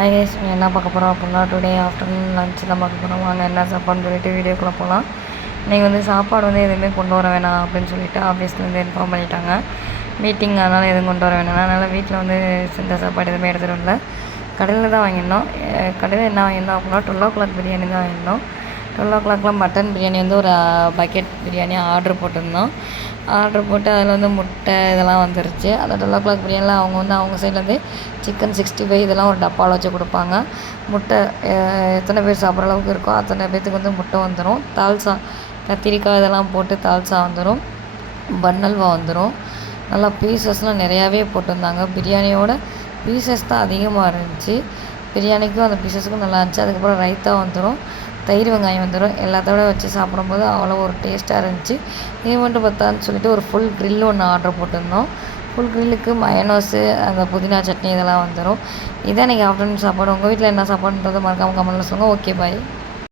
Hi guys, என்ன பார்க்க போகிறோம் அப்படின்னா டுடே ஆஃப்டர்நூன் லஞ்ச் தான் பார்க்க போகிறோம். வாங்க என்ன சாப்பாடுன்னு சொல்லிட்டு வீடியோக்குள்ளே போகலாம். நீங்கள் சாப்பாடு எதுவுமே கொண்டு வர வேணாம் அப்படின்னு சொல்லிட்டு ஆஃபீஸ்லேருந்து இன்ஃபார்ம் பண்ணிட்டாங்க. மீட்டிங் அதனால் எதுவும் கொண்டு வர வேணாம். அதனால் வீட்டில் செஞ்ச சாப்பாடு எதுவுமே எடுத்துகிட்டு வரல. கடையில் தான் வாங்கியிருந்தோம். கடையில் என்ன வாங்கியிருந்தோம் அப்படின்னா 12 o'clock பிரியாணி தான் வாங்கியிருந்தோம். 12 o'clockலாம் மட்டன் பிரியாணி ஒரு பக்கெட் பிரியாணி ஆர்டர் போட்டிருந்தோம். ஆர்டர் போட்டு அதில் முட்டை இதெல்லாம் வந்துருச்சு. அந்த 12 o'clock பிரியாணியில் அவங்க சைட்லேருந்து சிக்கன் 65 இதெல்லாம் ஒரு டப்பாவில் வச்சு கொடுப்பாங்க. முட்டை எத்தனை பேர் சாப்பிட்ற அளவுக்கு இருக்கோ அத்தனை பேர்த்துக்கு முட்டை வந்துடும். தால்சா கத்திரிக்காய் இதெல்லாம் போட்டு தால்சா வந்துடும். பன்னல்வா வந்துடும். நல்லா பீசஸ்லாம் நிறையாவே போட்டிருந்தாங்க. பிரியாணியோட பீசஸ் தான் அதிகமாக இருந்துச்சு. பிரியாணிக்கும் அந்த பீசஸுக்கும் நல்லா இருந்துச்சு. அதுக்கப்புறம் ரைத்தா வந்துடும், தயிர் வெங்காயம் வந்துடும். எல்லாத்தோட வச்சு சாப்பிடும்போது அவ்வளோ ஒரு டேஸ்ட்டாக இருந்துச்சு. இது மட்டும் பார்த்தான்னு சொல்லிட்டு ஒரு ஃபுல் க்ரில் ஒன்று ஆர்டர் போட்டிருந்தோம். ஃபுல் க்ரில்லுக்கு மயனோஸு அந்த புதினா சட்னி இதெல்லாம் வந்துடும். இதான் இன்றைக்கி ஆஃப்டர்நூன் சாப்பாடு. உங்கள் வீட்டில் என்ன சாப்பாடுன்றதை மறக்காமல் கமெண்ட்டில் சொல்லுங்கள். ஓகே, பாய்.